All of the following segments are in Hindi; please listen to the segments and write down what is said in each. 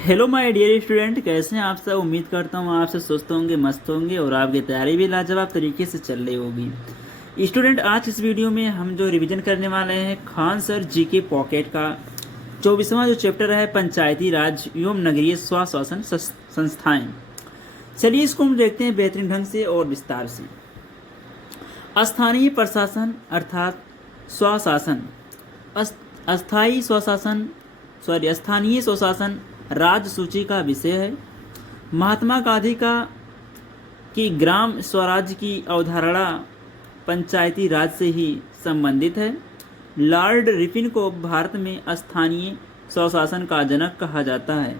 हेलो माय डियर स्टूडेंट, कैसे हैं आप सब। उम्मीद करता हूँ आप सब स्वस्थ होंगे, मस्त होंगे और आपकी तैयारी भी लाजवाब तरीके से चल रही होगी। स्टूडेंट, आज इस वीडियो में हम जो रिवीजन करने वाले हैं खान सर जीके पॉकेट का 24वां जो चैप्टर है पंचायती राज एवं नगरीय स्वशासन संस्थाएं। चलिए इसको हम देखते हैं बेहतरीन ढंग से और विस्तार से। स्थानीय प्रशासन अर्थात स्वशासन, अस्थायी स्वशासन स्थानीय स्वशासन राज्य सूची का विषय है। महात्मा गांधी की ग्राम स्वराज की अवधारणा पंचायती राज से ही संबंधित है। लॉर्ड रिपन को भारत में स्थानीय स्वशासन का जनक कहा जाता है।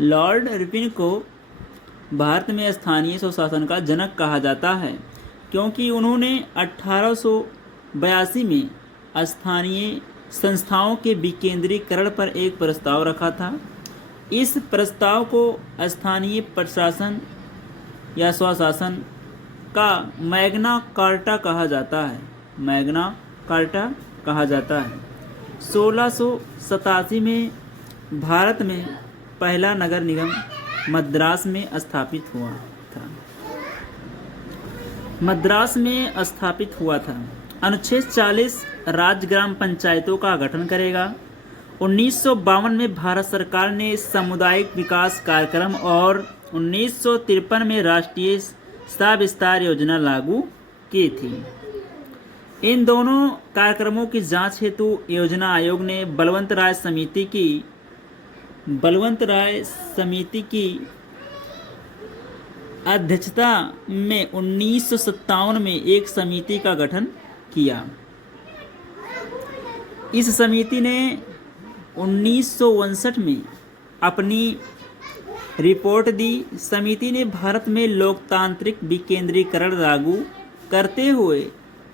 लॉर्ड रिपन को भारत में स्थानीय स्वशासन का जनक कहा जाता है क्योंकि उन्होंने 1882 में स्थानीय संस्थाओं के विकेंद्रीकरण पर एक प्रस्ताव रखा था। इस प्रस्ताव को स्थानीय प्रशासन या स्वशासन का मैग्ना कार्टा कहा जाता है। मैग्ना कार्टा कहा जाता है। 1687 में भारत में पहला नगर निगम मद्रास में स्थापित हुआ था। अनुच्छेद 40 राज्य ग्राम पंचायतों का गठन करेगा। 1952 में भारत सरकार ने सामुदायिक विकास कार्यक्रम और 1953 में राष्ट्रीय विस्तार योजना लागू की थी। इन दोनों कार्यक्रमों की जांच हेतु योजना आयोग ने बलवंत राय समिति की अध्यक्षता में 1957 में एक समिति का गठन किया। इस समिति ने 1959 में अपनी रिपोर्ट दी। समिति ने भारत में लोकतांत्रिक विकेंद्रीकरण लागू करते हुए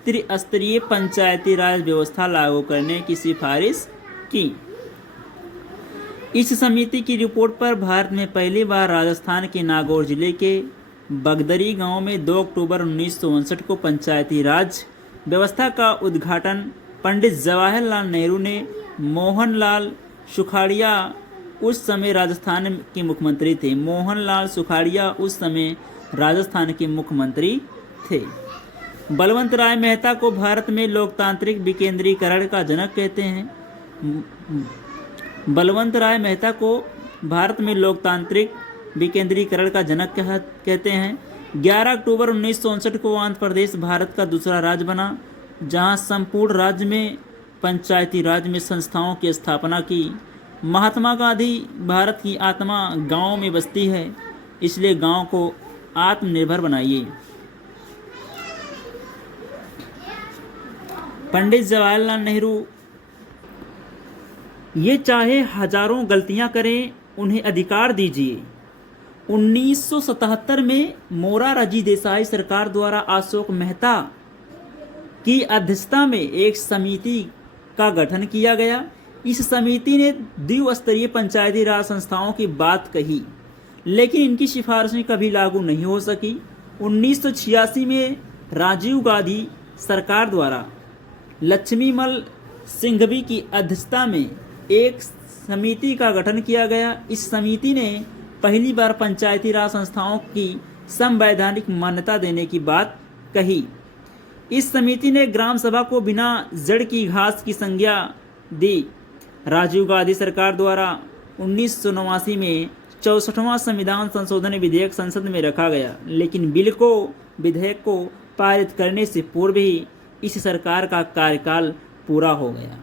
त्रिस्तरीय पंचायती राज व्यवस्था लागू करने की सिफारिश की। इस समिति की रिपोर्ट पर भारत में पहली बार राजस्थान के नागौर जिले के बगदरी गांव में 2 अक्टूबर 1959 को पंचायती राज व्यवस्था का उद्घाटन पंडित जवाहरलाल नेहरू ने। मोहनलाल सुखाड़िया उस समय राजस्थान के मुख्यमंत्री थे। बलवंत राय मेहता को भारत में लोकतांत्रिक विकेंद्रीकरण का जनक कहते हैं। 11 अक्टूबर 1959 को आंध्र प्रदेश भारत का दूसरा राज्य बना, जहां संपूर्ण राज्य में पंचायती राज में संस्थाओं की स्थापना की। महात्मा गांधी भारत की आत्मा गांव में बसती है, इसलिए गांव को आत्मनिर्भर बनाइए। पंडित जवाहरलाल नेहरू, ये चाहे हजारों गलतियां करें, उन्हें अधिकार दीजिए। 1977 में मोरारजी देसाई सरकार द्वारा अशोक मेहता की अध्यक्षता में एक समिति का गठन किया गया। इस समिति ने द्विस्तरीय पंचायती राज संस्थाओं की बात कही, लेकिन इनकी सिफारिशें कभी लागू नहीं हो सकी। 1986 में राजीव गांधी सरकार द्वारा लक्ष्मीमल सिंघवी की अध्यक्षता में एक समिति का गठन किया गया। इस समिति ने पहली बार पंचायती राज संस्थाओं की संवैधानिक मान्यता देने की बात कही। इस समिति ने ग्राम सभा को बिना जड़ की घास की संज्ञा दी। राजीव गांधी सरकार द्वारा 1989 में 64वां संविधान संशोधन विधेयक संसद में रखा गया, लेकिन विधेयक को पारित करने से पूर्व ही इस सरकार का कार्यकाल पूरा हो गया।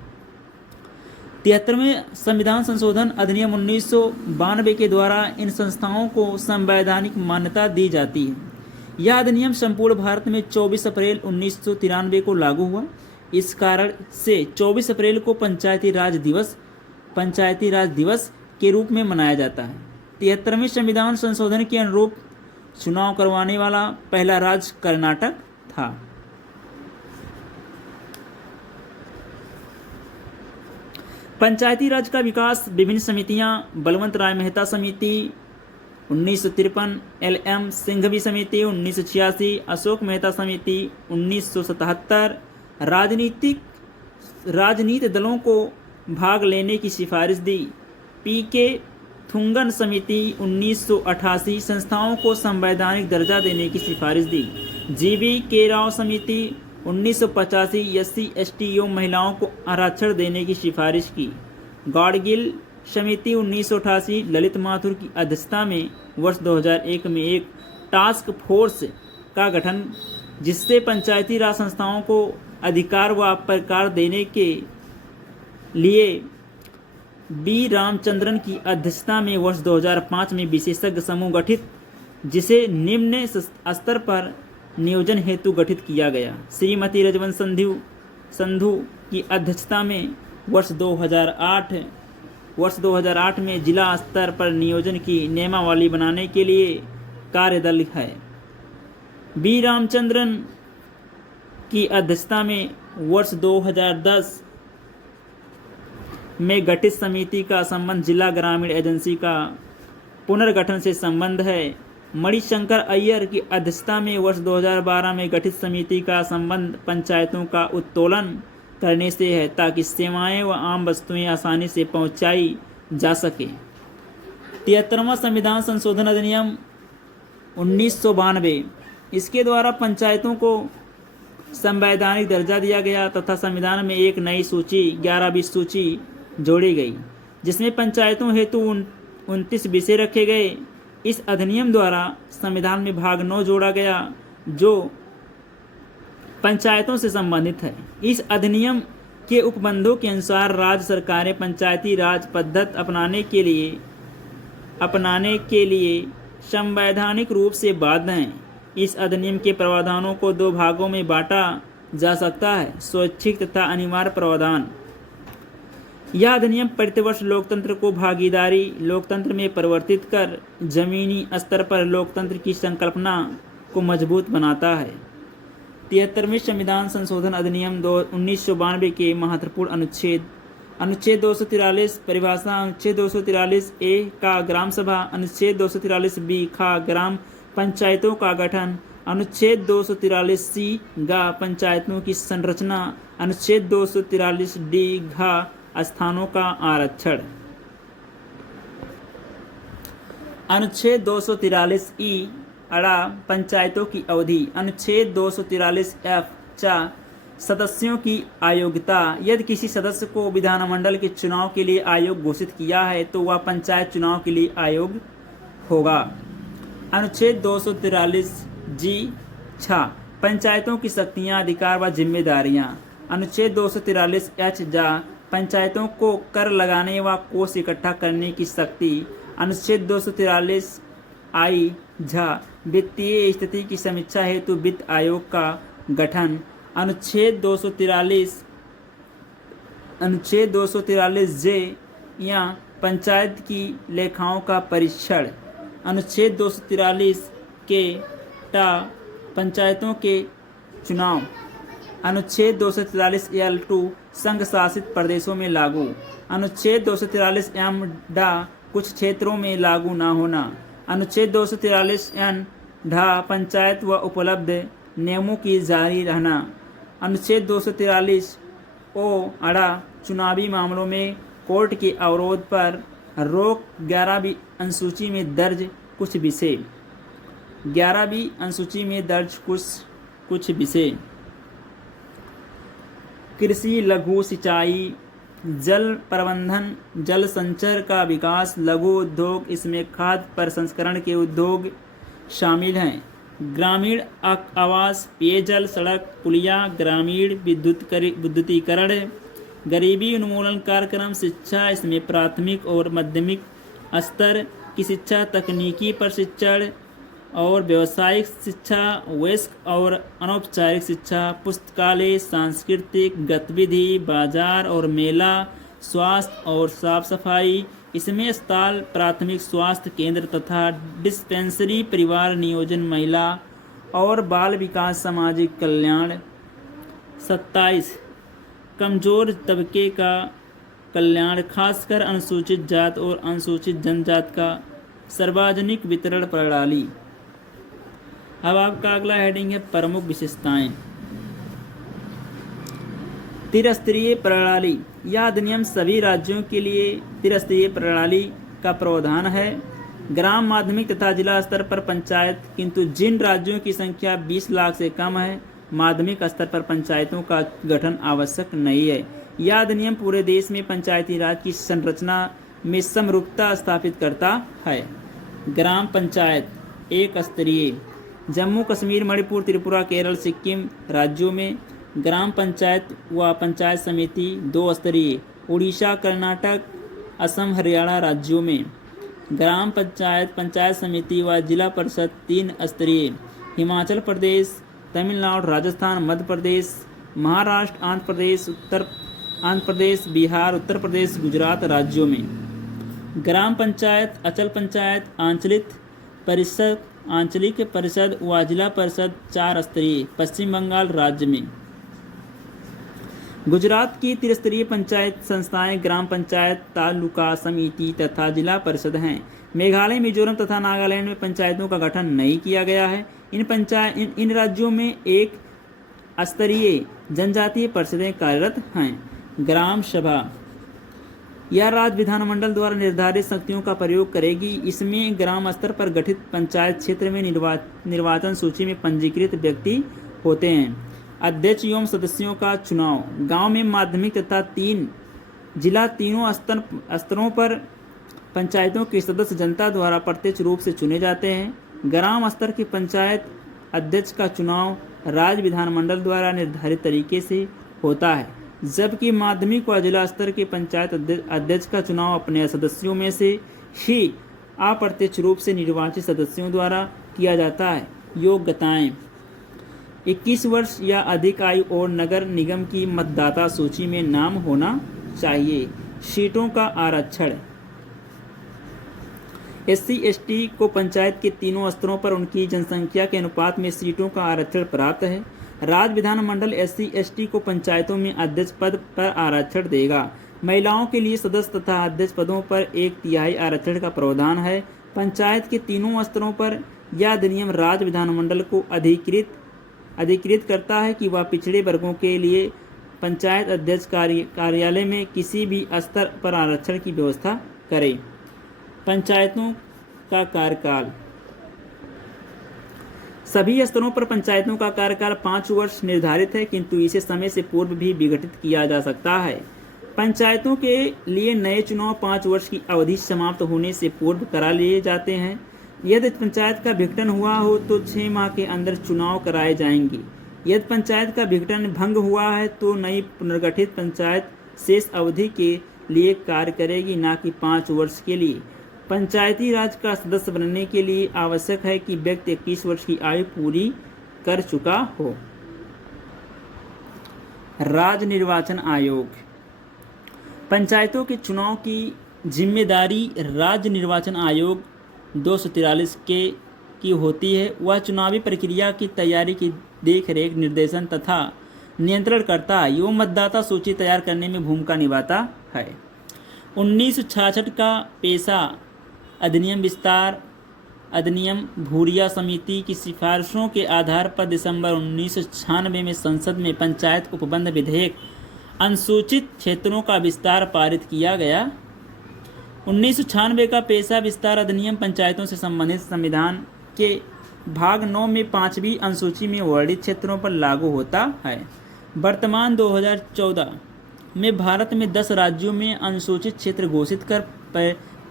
73वें संविधान संशोधन अधिनियम 1992 के द्वारा इन संस्थाओं को संवैधानिक मान्यता दी जाती है। यह अधिनियम संपूर्ण भारत में 24 अप्रैल 1993 को लागू हुआ। इस कारण से 24 अप्रैल को पंचायती राज दिवस के रूप में मनाया जाता है। 73वें संविधान संशोधन के अनुरूप चुनाव करवाने वाला पहला राज्य कर्नाटक था। पंचायती राज का विकास विभिन्न समितियां, बलवंत राय मेहता समिति 1953, LM सिंघवी समिति 1986, अशोक मेहता समिति 1977, राजनीतिक दलों को भाग लेने की सिफारिश दी। पीके थुंगन समिति 1988 संस्थाओं को संवैधानिक दर्जा देने की सिफारिश दी। जीवी के राव समिति 1985 एससी एसटी एवं महिलाओं को आरक्षण देने की सिफारिश की। गाडगिल समिति 1988 ललित माथुर की अध्यक्षता में वर्ष 2001 में एक टास्क फोर्स का गठन, जिससे पंचायती राज संस्थाओं को अधिकार व प्रकार देने के लिए बी रामचंद्रन की अध्यक्षता में वर्ष 2005 में विशेषज्ञ समूह गठित, जिसे निम्न स्तर पर नियोजन हेतु गठित किया गया। श्रीमती रजवंत संधू की अध्यक्षता में वर्ष 2008 में जिला स्तर पर नियोजन की नियमावली बनाने के लिए कार्यदल है। बी रामचंद्रन की अध्यक्षता में वर्ष 2010 में गठित समिति का संबंध जिला ग्रामीण एजेंसी का पुनर्गठन से संबंध है। मणिशंकर अय्यर की अध्यक्षता में वर्ष 2012 में गठित समिति का संबंध पंचायतों का उत्तोलन करने से है, ताकि सेवाएं व आम वस्तुएं आसानी से पहुंचाई जा सके। 73वां संविधान संशोधन अधिनियम 1992, इसके द्वारा पंचायतों को संवैधानिक दर्जा दिया गया तथा संविधान में एक नई सूची 11वीं सूची जोड़ी गई, जिसमें पंचायतों हेतु 29 विषय रखे गए। इस अधिनियम द्वारा संविधान में भाग 9 जोड़ा गया, जो पंचायतों से संबंधित है। इस अधिनियम के उपबंधों के अनुसार राज्य सरकारें पंचायती राज पद्धति अपनाने के लिए संवैधानिक रूप से बाध्य हैं। इस अधिनियम के प्रावधानों को 2 भागों में बांटा जा सकता है, स्वैच्छिक तथा अनिवार्य प्रावधान। यह अधिनियम प्रतिवर्ष लोकतंत्र को भागीदारी लोकतंत्र में परिवर्तित कर जमीनी स्तर पर लोकतंत्र की संकल्पना को मजबूत बनाता है। 73वें संविधान संशोधन अधिनियम 1992 के महत्वपूर्ण अनुच्छेद 243 परिभाषा, अनुच्छेद 243 ए का ग्राम सभा, अनुच्छेद 243 बी का ग्राम पंचायतों का गठन, अनुच्छेद 243 सी गा पंचायतों की संरचना, अनुच्छेद 243 डी घा स्थानों का आरक्षण, अनुच्छेद 243 ई अड़ा पंचायतों की अवधि, अनुच्छेद 243 एफ चा सदस्यों की अयोग्यता। यदि किसी सदस्य को विधानमंडल के चुनाव के लिए अयोग्य घोषित किया है तो वह पंचायत चुनाव के लिए अयोग्य होगा। अनुच्छेद 243 जी छा पंचायतों की शक्तियां, अधिकार व जिम्मेदारियां, अनुच्छेद 243 एच जा पंचायतों को कर लगाने व कोष इकट्ठा करने की शक्ति, अनुच्छेद 243 आई झा वित्तीय स्थिति की समीक्षा हेतु वित्त आयोग का गठन, अनुच्छेद 243 जे या पंचायत की लेखाओं का परीक्षण, अनुच्छेद 243 के टा पंचायतों के चुनाव, अनुच्छेद 243 एल टू संघ शासित प्रदेशों में लागू, अनुच्छेद 243 एम डा कुछ क्षेत्रों में लागू न होना, अनुच्छेद 243 एन ढा पंचायत व उपलब्ध नियमों की जारी रहना, अनुच्छेद 243 ओ अड़ा चुनावी मामलों में कोर्ट के अवरोध पर रोक, 11वीं अनुसूची में दर्ज कुछ विषय, 11वीं अनुसूची में दर्ज कुछ विषय, कृषि, लघु सिंचाई, जल प्रबंधन, जल संचय का विकास, लघु उद्योग, इसमें खाद्य प्रसंस्करण के उद्योग शामिल हैं, ग्रामीण आवास, पेयजल, सड़क, पुलिया, ग्रामीण विद्युतीकरण, गरीबी उन्मूलन कार्यक्रम, शिक्षा, इसमें प्राथमिक और माध्यमिक स्तर की शिक्षा, तकनीकी प्रशिक्षण और व्यावसायिक शिक्षा, वयस्क और अनौपचारिक शिक्षा, पुस्तकालय, सांस्कृतिक गतिविधि, बाजार और मेला, स्वास्थ्य और साफ सफाई, इसमें अस्पताल, प्राथमिक स्वास्थ्य केंद्र तथा डिस्पेंसरी, परिवार नियोजन, महिला और बाल विकास, सामाजिक कल्याण। 27 कमजोर तबके का कल्याण, खासकर अनुसूचित जात और अनुसूचित जनजात का सार्वजनिक वितरण प्रणाली। अब आपका अगला हेडिंग है प्रमुख विशेषताएं। त्रिस्तरीय प्रणाली, यह अधिनियम सभी राज्यों के लिए त्रिस्तरीय प्रणाली का प्रावधान है। ग्राम, माध्यमिक तथा जिला स्तर पर पंचायत, किंतु जिन राज्यों की संख्या 20 लाख से कम है, माध्यमिक स्तर पर पंचायतों का गठन आवश्यक नहीं है। यह अधिनियम पूरे देश में पंचायती राज की संरचना में समरूपता स्थापित करता है। ग्राम पंचायत एक स्तरीय, जम्मू कश्मीर, मणिपुर, त्रिपुरा, केरल, सिक्किम राज्यों में ग्राम पंचायत व पंचायत समिति 2 स्तरीय, उड़ीसा, कर्नाटक, असम, हरियाणा राज्यों में ग्राम पंचायत, पंचायत समिति व जिला परिषद 3 स्तरीय, हिमाचल प्रदेश, तमिलनाडु, राजस्थान, मध्य प्रदेश, महाराष्ट्र, आंध्र प्रदेश, बिहार, उत्तर प्रदेश, गुजरात राज्यों में ग्राम पंचायत, अचल पंचायत, आंचलिक परिषद व जिला परिषद 4 स्तरीय, पश्चिम बंगाल राज्य में। गुजरात की त्रिस्तरीय पंचायत संस्थाएं ग्राम पंचायत, तालुका समिति तथा जिला परिषद हैं। मेघालय, मिजोरम तथा नागालैंड में पंचायतों का गठन नहीं किया गया है। इन राज्यों में एक स्तरीय जनजातीय परिषदें कार्यरत हैं। ग्राम सभा, यह राज्य विधानमंडल द्वारा निर्धारित शक्तियों का प्रयोग करेगी। इसमें ग्राम स्तर पर गठित पंचायत क्षेत्र में निर्वाचन सूची में पंजीकृत व्यक्ति होते हैं। अध्यक्ष एवं सदस्यों का चुनाव, गांव में माध्यमिक तथा 3 जिला तीनों स्तरों पर पंचायतों के सदस्य जनता द्वारा प्रत्यक्ष रूप से चुने जाते हैं। ग्राम स्तर की पंचायत अध्यक्ष का चुनाव राज्य विधानमंडल द्वारा निर्धारित तरीके से होता है, जबकि माध्यमिक व जिला स्तर के पंचायत अध्यक्ष का चुनाव अपने सदस्यों में से ही अप्रत्यक्ष रूप से निर्वाचित सदस्यों द्वारा किया जाता है। योग्यताएं, 21 वर्ष या अधिक आयु और नगर निगम की मतदाता सूची में नाम होना चाहिए। सीटों का आरक्षण, SC/ST को पंचायत के तीनों स्तरों पर उनकी जनसंख्या के अनुपात में सीटों का आरक्षण प्राप्त है। राज्य विधानमंडल SC/ST को पंचायतों में अध्यक्ष पद पर आरक्षण देगा। महिलाओं के लिए सदस्य तथा अध्यक्ष पदों पर 1/3 आरक्षण का प्रावधान है। पंचायत के तीनों स्तरों पर यह अधिनियम राज्य विधानमंडल को अधिकृत करता है कि वह पिछड़े वर्गों के लिए पंचायत अध्यक्ष कार्यालय में किसी भी स्तर पर आरक्षण की व्यवस्था करे। पंचायतों का कार्यकाल, सभी स्तरों पर पंचायतों का कार्यकाल 5 वर्ष निर्धारित है, किंतु इसे समय से पूर्व भी विघटित किया जा सकता है। पंचायतों के लिए नए चुनाव 5 वर्ष की अवधि समाप्त होने से पूर्व करा लिए जाते हैं। यदि पंचायत का विघटन हुआ हो तो 6 माह के अंदर चुनाव कराए जाएंगे। यदि पंचायत का विघटन भंग हुआ है तो नई पुनर्गठित पंचायत शेष अवधि के लिए कार्य करेगी, न कि 5 वर्ष के लिए। पंचायती राज का सदस्य बनने के लिए आवश्यक है कि व्यक्ति 21 वर्ष की आयु पूरी कर चुका हो। राज्य निर्वाचन आयोग, पंचायतों के चुनाव की जिम्मेदारी राज्य निर्वाचन आयोग 243 की होती है। वह चुनावी प्रक्रिया की तैयारी की देखरेख, निर्देशन तथा नियंत्रण करता है। यो मतदाता सूची तैयार करने में भूमिका निभाता है। 1966 का पेशा अधिनियम विस्तार अधिनियम भूरिया समिति की सिफारिशों के आधार पर दिसंबर 1996 में संसद में पंचायत उपबंध विधेयक अनुसूचित क्षेत्रों का विस्तार पारित किया गया। 1996 का पेशा विस्तार अधिनियम पंचायतों से संबंधित संविधान के भाग 9 में 5वीं अनुसूची में वर्णित क्षेत्रों पर लागू होता है। वर्तमान 2014 में भारत में 10 राज्यों में अनुसूचित क्षेत्र घोषित कर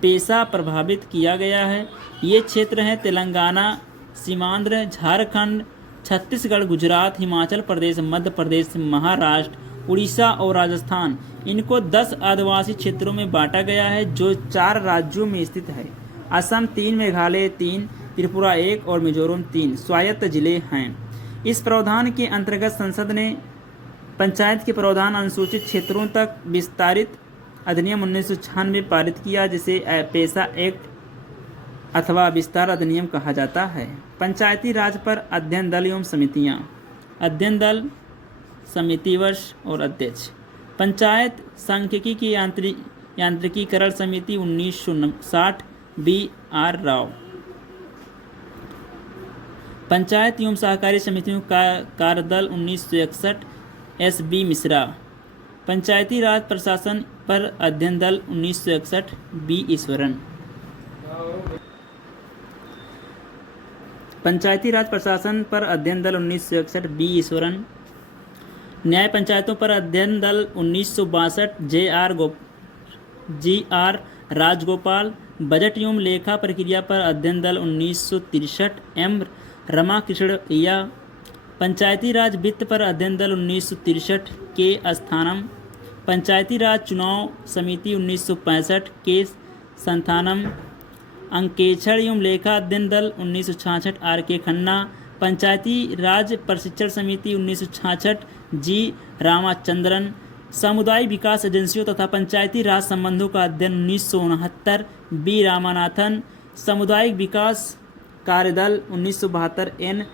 पेशा प्रभावित किया गया है। ये क्षेत्र हैं तेलंगाना, सीमांध्र, झारखंड, छत्तीसगढ़, गुजरात, हिमाचल प्रदेश, मध्य प्रदेश, महाराष्ट्र, उड़ीसा और राजस्थान। इनको 10 आदिवासी क्षेत्रों में बांटा गया है जो 4 राज्यों में स्थित है। असम 3, मेघालय 3, त्रिपुरा 1 और मिजोरम 3 स्वायत्त जिले हैं। इस प्रावधान के अंतर्गत संसद ने पंचायत के प्रावधान अनुसूचित क्षेत्रों तक विस्तारित अधिनियम 1996 पारित किया, जिसे पेशा एक्ट अथवा विस्तार अधिनियम कहा जाता है। पंचायती राज पर अध्ययन दल एवं समितियां, अध्ययन दल, समिति वर्ष और अध्यक्ष। पंचायत सांख्यिकी की यांत्रिकीकरण समिति 1959 B.R. राव। पंचायत एवं सहकारी समितियों का कार्यदल 1961 S.B. मिश्रा। पंचायती राज प्रशासन पर अध्ययन दल 1961 बी ईश्वरन। पंचायती राज प्रशासन पर अध्ययन दल 1961 बी ईश्वरन। न्याय पंचायतों पर अध्ययन दल 1962 जी आर राजगोपाल। बजट एवं लेखा प्रक्रिया पर अध्ययन दल 1963 एम रमाकृष्णैया। पंचायती राज वित्त पर अध्ययन दल 1963 के स्थानम। पंचायती राज चुनाव समिति 1965 के संथानम। अंकेक्षण एवं लेखा अध्ययन दल 1966 आर के खन्ना। पंचायती राज प्रशिक्षण समिति 1966 जी रामाचंद्रन। सामुदायिक विकास एजेंसियों तथा पंचायती राज संबंधों का अध्ययन 1969 बी रामानाथन। सामुदायिक विकास कार्यदल 1972 एन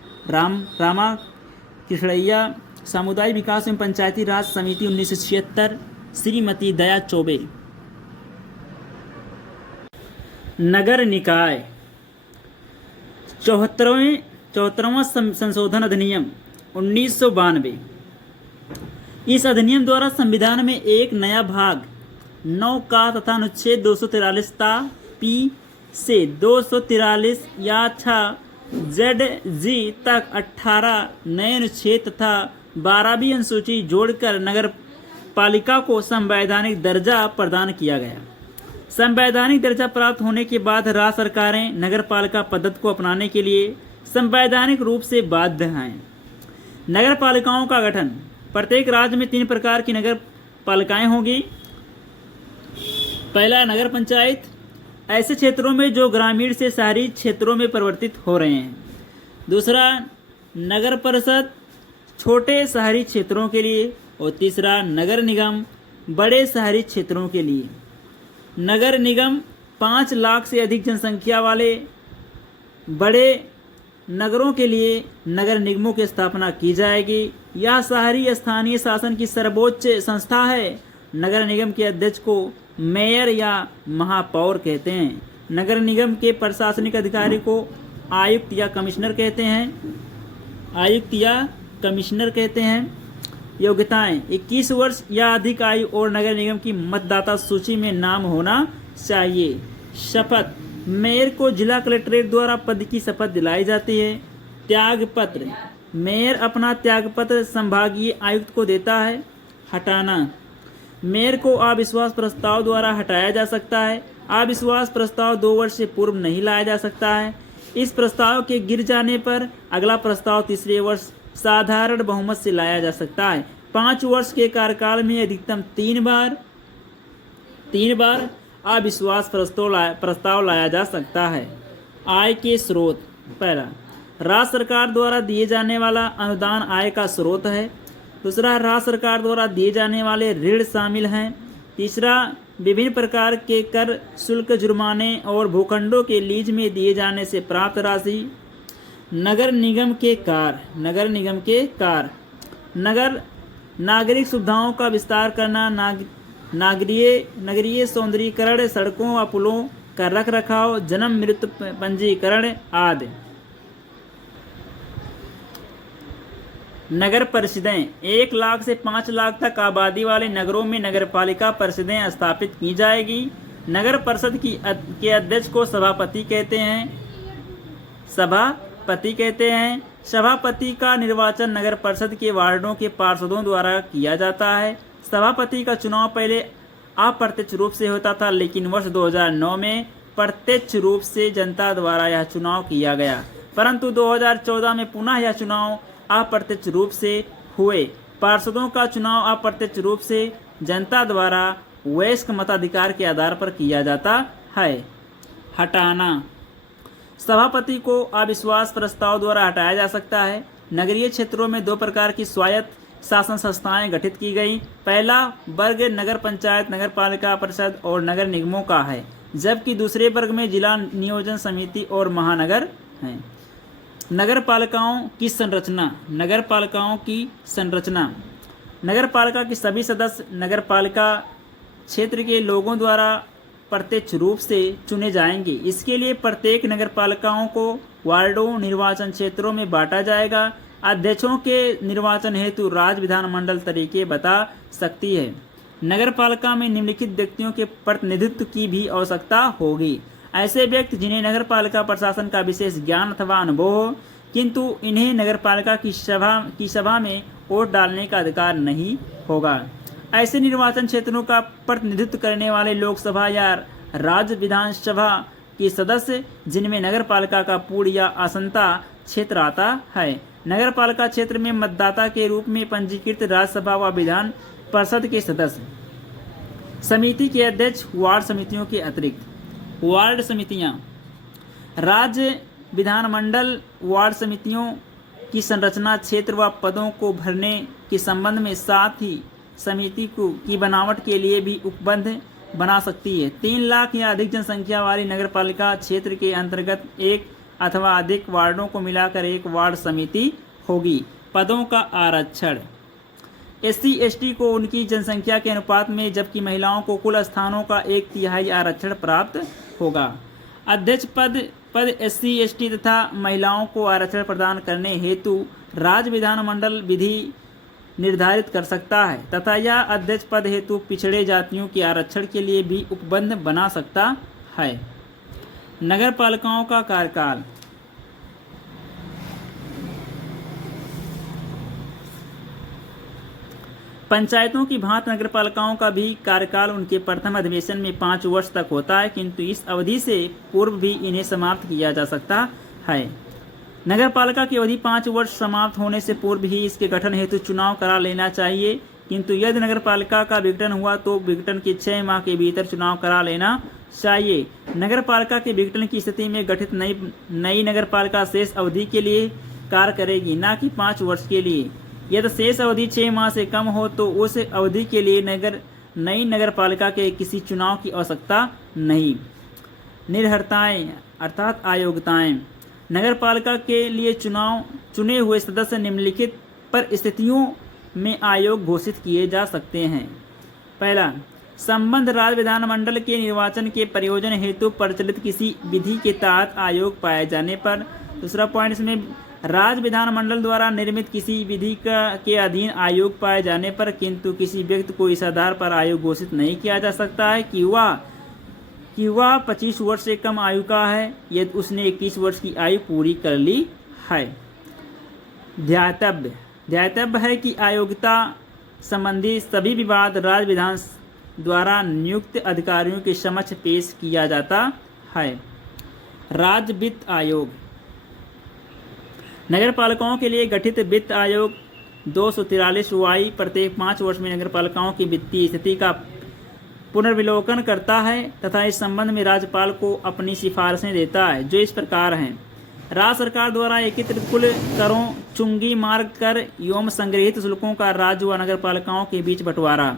रामाकृष्णैया। सामुदायिक विकास एवं पंचायती राज समिति 1976 श्रीमती दया चौबे। नगर निकाय 74वां संशोधन अधिनियम 1992। इस अधिनियम द्वारा संविधान में एक नया भाग 9 का तथा अनुच्छेद 243 ता पी से 243 या 6 ZG तक 18 नए अनुच्छेद तथा 12वीं अनुसूची जोड़कर नगर पालिका को संवैधानिक दर्जा प्रदान किया गया। संवैधानिक दर्जा प्राप्त होने के बाद राज्य सरकारें नगर पालिका पद्धति को अपनाने के लिए संवैधानिक रूप से बाध्य हैं। नगर पालिकाओं का गठन। प्रत्येक राज्य में 3 प्रकार की नगर पालिकाएं होंगी। पहला, नगर पंचायत, ऐसे क्षेत्रों में जो ग्रामीण से शहरी क्षेत्रों में परिवर्तित हो रहे हैं। दूसरा, नगर परिषद, छोटे शहरी क्षेत्रों के लिए। और तीसरा, नगर निगम, बड़े शहरी क्षेत्रों के लिए। नगर निगम 5 लाख से अधिक जनसंख्या वाले बड़े नगरों के लिए नगर निगमों की स्थापना की जाएगी। यह शहरी स्थानीय शासन की सर्वोच्च संस्था है। नगर निगम के अध्यक्ष को मेयर या महापौर कहते हैं। नगर निगम के प्रशासनिक अधिकारी को आयुक्त या कमिश्नर कहते हैं। योग्यताएं: 21 वर्ष या अधिक आयु और नगर निगम की मतदाता सूची में नाम होना चाहिए। शपथ: मेयर को जिला कलेक्ट्रेट द्वारा पद की शपथ दिलाई जाती है। त्यागपत्र: मेयर अपना त्यागपत्र संभागीय आयुक्त को देता है। हटाना: मेयर को अविश्वास प्रस्ताव द्वारा हटाया जा सकता है। अविश्वास प्रस्ताव 2 वर्ष से पूर्व नहीं लाया जा सकता है। इस प्रस्ताव के गिर जाने पर अगला प्रस्ताव तीसरे वर्ष साधारण बहुमत से लाया जा सकता है। 5 वर्ष के कार्यकाल में अधिकतम 3 बार अविश्वास प्रस्ताव लाया जा सकता है। आय के स्रोत: पहला, राज्य सरकार द्वारा दिए जाने वाला अनुदान आय का स्रोत है। दूसरा, राज्य सरकार द्वारा दिए जाने वाले ऋण शामिल हैं। तीसरा, विभिन्न प्रकार के कर, शुल्क, जुर्माने और भूखंडों के लीज में दिए जाने से प्राप्त राशि। नगर निगम के कार्य: नागरिक सुविधाओं का विस्तार करना, नगरीय सौंदर्यीकरण, सड़कों व पुलों का रख रखाव, जन्म मृत्यु पंजीकरण आदि। नगर परिषदें: 1 लाख से 5 लाख तक आबादी वाले नगरों में नगरपालिका परिषदें स्थापित की जाएगी। नगर परिषद के अध्यक्ष को सभापति कहते हैं। सभापति का निर्वाचन नगर परिषद के वार्डों के पार्षदों द्वारा किया जाता है। सभापति का चुनाव पहले अप्रत्यक्ष रूप से होता था, लेकिन वर्ष 2009 में प्रत्यक्ष रूप से जनता द्वारा यह चुनाव किया गया, परंतु 2014 में पुनः यह चुनाव अप्रत्यक्ष रूप से हुए। पार्षदों का चुनाव अप्रत्यक्ष रूप से जनता द्वारा वयस्क मताधिकार के आधार पर किया जाता है। हटाना: सभापति को अविश्वास प्रस्ताव द्वारा हटाया जा सकता है। नगरीय क्षेत्रों में 2 प्रकार की स्वायत्त शासन संस्थाएं गठित की गई। पहला वर्ग नगर पंचायत, नगर पालिका परिषद और नगर निगमों का है, जबकि दूसरे वर्ग में जिला नियोजन समिति और महानगर हैं। नगर पालिकाओं की संरचना। नगर पालिका के सभी सदस्य नगर पालिका क्षेत्र के लोगों द्वारा प्रत्यक्ष रूप से चुने जाएंगे। इसके लिए प्रत्येक नगर पालिकाओं को वार्डों, निर्वाचन क्षेत्रों में बांटा जाएगा। अध्यक्षों के निर्वाचन हेतु राज्य विधानमंडल तरीके बता सकती है। नगर पालिका में निम्नलिखित व्यक्तियों के प्रतिनिधित्व की भी आवश्यकता होगी। ऐसे व्यक्ति जिन्हें नगर पालिका प्रशासन का विशेष ज्ञान अथवा अनुभव हो, किंतु इन्हें नगर पालिका की सभा में वोट डालने का अधिकार नहीं होगा। ऐसे निर्वाचन क्षेत्रों का प्रतिनिधित्व करने वाले लोकसभा या राज्य विधानसभा के सदस्य जिनमें नगर पालिका का पूर्ण या आसन्नता क्षेत्र आता है। नगर पालिका क्षेत्र में मतदाता के रूप में पंजीकृत राज्यसभा व विधान परिषद के सदस्य, समिति के अध्यक्ष, वार्ड समितियों के अतिरिक्त वार्ड समितियां, राज्य विधानमंडल वार्ड समितियों की संरचना, क्षेत्र व पदों को भरने के संबंध में, साथ ही समिति की बनावट के लिए भी उपबंध बना सकती है। 3 लाख या अधिक जनसंख्या वाली नगरपालिका क्षेत्र के अंतर्गत एक अथवा अधिक वार्डों को मिलाकर एक वार्ड समिति होगी। पदों का आरक्षण, SC ST को उनकी जनसंख्या के अनुपात में, जबकि महिलाओं को कुल स्थानों का 1/3 आरक्षण प्राप्त होगा। अध्यक्ष पद SC ST तथा महिलाओं को आरक्षण प्रदान करने हेतु राज्य विधानमंडल विधि निर्धारित कर सकता है तथा यह अध्यक्ष पद हेतु पिछड़े जातियों के आरक्षण के लिए भी उपबंध बना सकता है। नगर पालिकाओं का कार्यकाल, पंचायतों की भांति नगर पालिकाओं का भी कार्यकाल उनके प्रथम अधिवेशन में 5 वर्ष तक होता है, किंतु इस अवधि से पूर्व भी इन्हें समाप्त किया जा सकता है। नगर पालिका की अवधि 5 वर्ष समाप्त होने से पूर्व ही इसके गठन हेतु चुनाव करा लेना चाहिए, किंतु यदि नगर पालिका का विघटन हुआ तो विघटन के 6 माह के भीतर चुनाव करा लेना चाहिए। नगर पालिका के विघटन की स्थिति में गठित नई नगर पालिका शेष अवधि के लिए कार्य करेगी, न कि 5 वर्ष के लिए। यदि शेष अवधि 6 माह से कम हो तो उस अवधि के लिए नई नगर पालिका के किसी चुनाव की आवश्यकता नहीं। निर्हरताएं अर्थात अयोग्यताएं, नगर पालिका के लिए चुने हुए सदस्य निम्नलिखित परिस्थितियों में अयोग्य घोषित किए जा सकते हैं। पहला, संबद्ध राज्य विधानमंडल के निर्वाचन के प्रयोजन हेतु प्रचलित किसी विधि के तहत अयोग्य पाए जाने पर। दूसरा पॉइंट इसमें, राज्य विधानमंडल द्वारा निर्मित किसी विधि के अधीन अयोग्य पाए जाने पर, किंतु किसी व्यक्ति को इस आधार पर अयोग्य घोषित नहीं किया जा सकता है कि वह 25 वर्ष से कम आयु का है, यदि उसने 21 वर्ष की आयु पूरी कर ली है। ध्यातव्य है कि अयोग्यता संबंधी सभी विवाद राज्य विधान द्वारा नियुक्त अधिकारियों के समक्ष पेश किया जाता है। राज्य वित्त आयोग, नगर पालिकाओं के लिए गठित वित्त आयोग 243 प्रत्येक 5 वर्ष में नगर पालिकाओं की वित्तीय स्थिति का पुनर्विलोकन करता है तथा इस संबंध में राज्यपाल को अपनी सिफारिशें देता है, जो इस प्रकार हैं। राज्य सरकार द्वारा एकत्रित कुल करों, चुंगी, मार्ग कर एवं संग्रहित शुल्कों का राज्य व नगर पालिकाओं के बीच बंटवारा।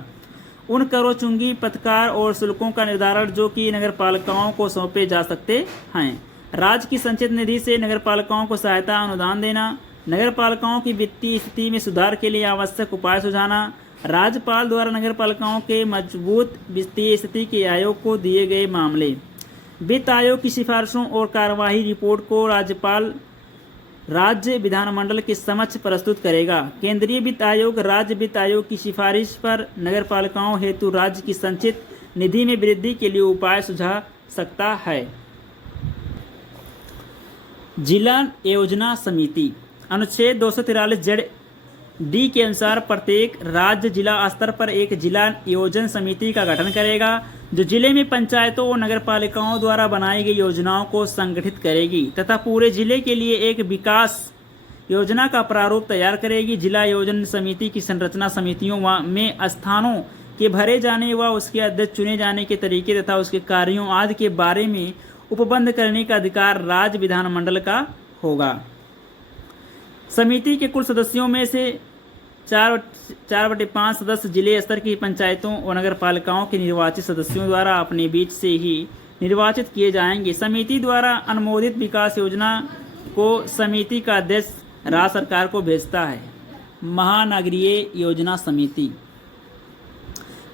उन करों, चुंगी, पथकार और शुल्कों का निर्धारण जो कि नगर पालिकाओं को सौंपे जा सकते हैं। राज्य की संचित निधि से नगर पालिकाओं को सहायता अनुदान देना। नगर पालिकाओं की वित्तीय स्थिति में सुधार के लिए आवश्यक उपाय सुझाना। राज्यपाल द्वारा नगर पालिकाओं के मजबूत वित्तीय स्थिति के आयोग को दिए गए मामले। वित्त आयोग की सिफारिशों और कार्यवाही रिपोर्ट को राज्यपाल राज्य विधानमंडल के समक्ष प्रस्तुत करेगा। केंद्रीय वित्त आयोग राज्य वित्त आयोग की सिफारिश पर नगर पालिकाओं हेतु राज्य की संचित निधि में वृद्धि के लिए उपाय सुझा सकता है। जिला योजना समिति, अनुच्छेद 243(j)(d) के अनुसार प्रत्येक राज्य जिला स्तर पर एक जिला योजना समिति का गठन करेगा, जो जिले में पंचायतों और नगर पालिकाओं द्वारा बनाई गई योजनाओं को संगठित करेगी तथा पूरे जिले के लिए एक विकास योजना का प्रारूप तैयार करेगी। जिला योजना समिति की संरचना समितियों में स्थानों के भरे जाने व उसके अध्यक्ष चुने जाने के तरीके तथा उसके कार्यों आदि के बारे में उपबंध करने का अधिकार राज्य विधानमंडल का होगा। समिति के कुल सदस्यों में से 4/5 सदस्य जिले स्तर की पंचायतों और नगर पालिकाओं के निर्वाचित सदस्यों द्वारा अपने बीच से ही निर्वाचित किए जाएंगे। समिति द्वारा अनुमोदित विकास योजना को समिति का अध्यक्ष राज्य सरकार को भेजता है। महानगरीय योजना समिति,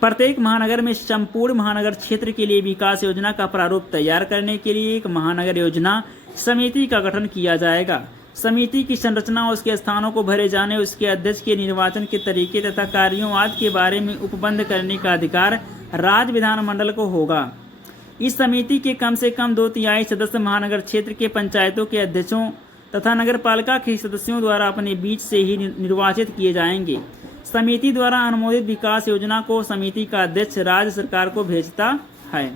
प्रत्येक महानगर में संपूर्ण महानगर क्षेत्र के लिए विकास योजना का प्रारूप तैयार करने के लिए एक महानगर योजना समिति का गठन किया जाएगा। समिति की संरचना, उसके स्थानों को भरे जाने, उसके अध्यक्ष के निर्वाचन के तरीके तथा कार्यों आदि के बारे में उपबंध करने का अधिकार राज्य विधानमंडल को होगा। इस समिति के कम से कम 2/3 सदस्य महानगर क्षेत्र के पंचायतों के अध्यक्षों तथा नगरपालिका के सदस्यों द्वारा अपने बीच से ही निर्वाचित किए जाएंगे। समिति द्वारा अनुमोदित विकास योजना को समिति का अध्यक्ष राज्य सरकार को भेजता है।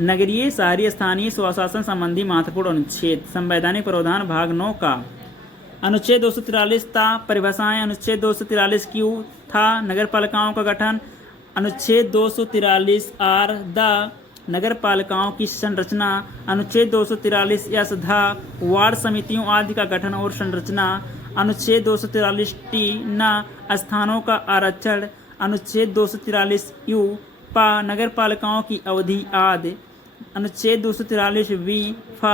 नगरीय शहरी स्थानीय स्वशासन संबंधी महत्वपूर्ण अनुच्छेद। संवैधानिक प्रावधान भाग 9 का अनुच्छेद 243 था परिभाषाएं। अनुच्छेद 243 क्यू था नगरपालिकाओं का गठन। अनुच्छेद 243 आर द नगरपालिकाओं की संरचना। अनुच्छेद 243 यस था वार्ड समितियों आदि का गठन और संरचना। अनुच्छेद 243 टी न स्थानों का आरक्षण। अनुच्छेद 243 यू पा नगरपालिकाओं की अवधि आदि। अनुच्छेद 243 वी फा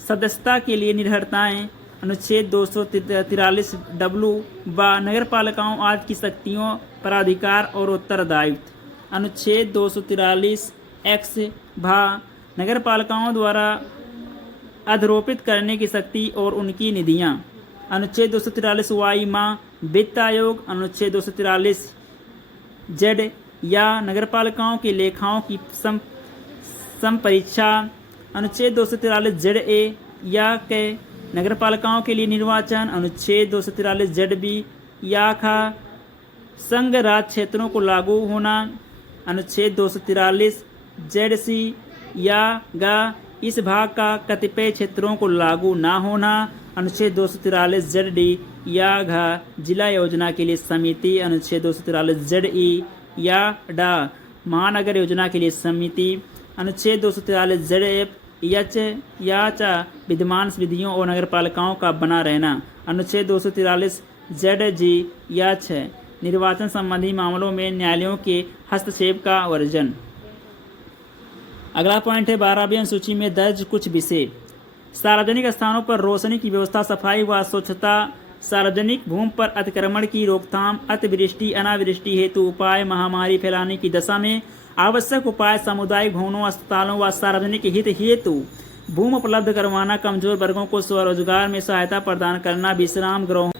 सदस्यता के लिए निर्भरताएं। अनुच्छेद 243 डब्लू बा नगरपालिकाओं आदि की शक्तियों प्राधिकार और उत्तरदायित्व। अनुच्छेद 243 एक्स भा नगरपालिकाओं द्वारा अध्यारोपित करने की शक्ति और उनकी निधियां। अनुच्छेद 243 वाई माँ वित्त आयोग। अनुच्छेद 243 जेड या नगरपालिकाओं के लेखाओं की संपरीक्षा। अनुच्छेद 243 जेड ए या के नगरपालिकाओं के लिए निर्वाचन। अनुच्छेद 243 जेड बी या खा संघ राज्य क्षेत्रों को लागू होना। अनुच्छेद 243 जेड सी या गा इस भाग का कतिपय क्षेत्रों को लागू न होना। अनुच्छेद 243 जेड डी या घा जिला योजना के लिए समिति। अनुच्छेद 243 जेड ई या डा महानगर योजना के लिए समिति। अनुच्छेद 243 जेड एफ यच या चा विद्यमान विधियों और नगरपालिकाओं का बना रहना। अनुच्छेद 243 जेड जी या छ निर्वाचन संबंधी मामलों में न्यायालयों के हस्तक्षेप का वर्जन। अगला पॉइंट है 12वीं अनुसूची में दर्ज कुछ विषय। सार्वजनिक स्थानों पर रोशनी की व्यवस्था, सफाई व स्वच्छता, सार्वजनिक भूमि पर अतिक्रमण की रोकथाम, अतिवृष्टि अनावृष्टि हेतु उपाय, महामारी फैलाने की दशा में आवश्यक उपाय, सामुदायिक भवनों, अस्पतालों व सार्वजनिक हित हेतु भूमि उपलब्ध करवाना, कमजोर वर्गों को स्वरोजगार में सहायता प्रदान करना, विश्राम गृहों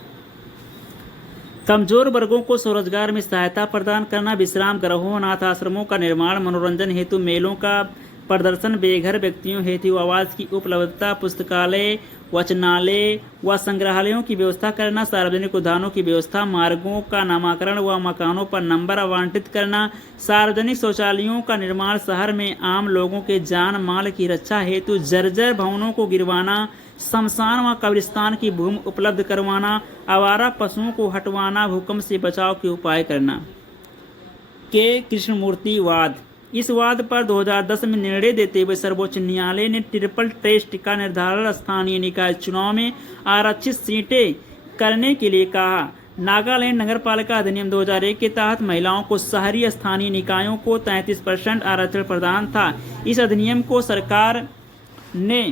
कमजोर वर्गों को स्वरोजगार में सहायता प्रदान करना, विश्राम गृहों, अनाथ आश्रमों का निर्माण, मनोरंजन हेतु मेलों का प्रदर्शन, बेघर व्यक्तियों हेतु आवास की उपलब्धता, पुस्तकालय, वाचनालय व संग्रहालयों की व्यवस्था करना, सार्वजनिक उद्यानों की व्यवस्था, मार्गों का नामकरण व मकानों पर नंबर आवंटित करना, सार्वजनिक शौचालयों का निर्माण, शहर में आम लोगों के जान माल की रक्षा हेतु जर्जर भवनों को गिरवाना, शमशान व कब्रिस्तान की भूमि उपलब्ध करवाना, आवारा पशुओं को हटवाना, भूकंप से बचाव के उपाय करना। के कृष्णमूर्ति वाद। इस वाद पर 2010 में निर्णय देते हुए सर्वोच्च न्यायालय ने ट्रिपल टेस्ट का निर्धारण स्थानीय निकाय चुनाव में आरक्षित सीटें करने के लिए कहा। नागालैंड नगरपालिका अधिनियम 2001 के तहत महिलाओं को शहरी स्थानीय निकायों को 33% आरक्षण प्रदान था। इस अधिनियम को सरकार ने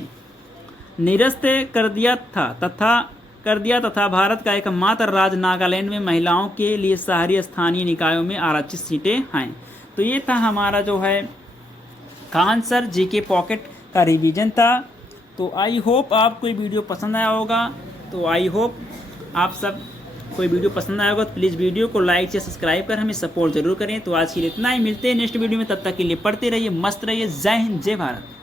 निरस्त कर दिया तथा भारत का एकमात्र राज्य नागालैंड में महिलाओं के लिए शहरी स्थानीय निकायों में आरक्षित सीटें हैं। तो ये था हमारा जो है खान सर जीके पॉकेट का रिवीजन था। तो आई होप आपको ये वीडियो पसंद आया होगा। तो आई होप आप सब कोई वीडियो पसंद आया होगा तो प्लीज़ वीडियो को लाइक से सब्सक्राइब कर हमें सपोर्ट जरूर करें। तो आज के लिए इतना ही, मिलते हैं नेक्स्ट वीडियो में, तब तक के लिए पढ़ते रहिए, मस्त रहिए। जय हिंद, जय भारत।